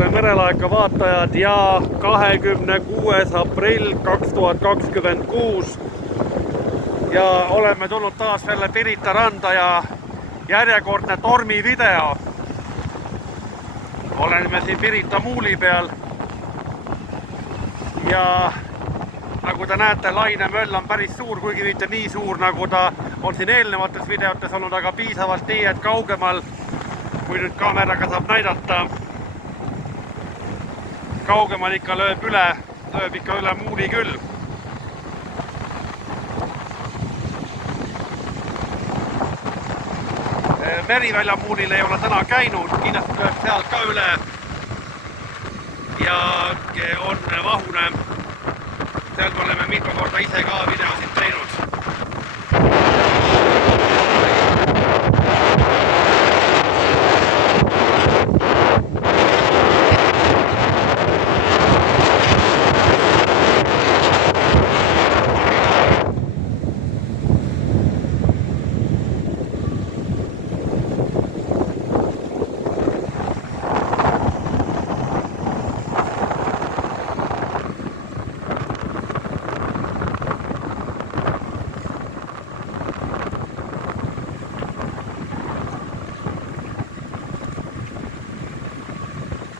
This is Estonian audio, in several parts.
tere merelaeka vaatajad ja 26. aprill 2026 ja oleme tulnud taas jälle Pirita randa ja järjekordne tormivideo. Oleme siin Pirita muuli peal ja nagu te näete, lainemöll on päris suur, kuigi mitte nii suur nagu ta on siin eelnevates videotes olnud, aga piisavalt nii, et kaugemal, kui nüüd kaameraga saab näidata, kaugemal ikka lööb ikka üle muuli küll. Merivälja muulil ei ole täna käinud, kindlasti lööb sealt ka üle ja on vahune. Sealt oleme mitu korda ise ka videosid teinud.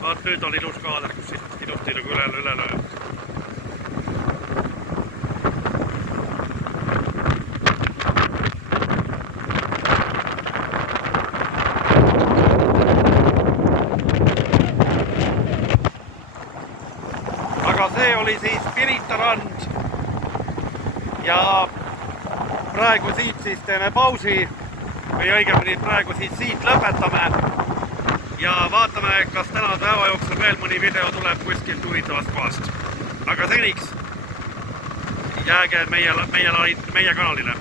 Vaat nüüd on ilus kaader, kus ilusti nagu üle lööb. Aga see oli siis Pirita rand ja praegu siit teeme pausi või õigemini praegu siit lõpetame. Ja vaatame, kas täna päeva jooksul veel mõni video tuleb kuskilt huvitavast kohast. Aga seniks jääge meie kanalile.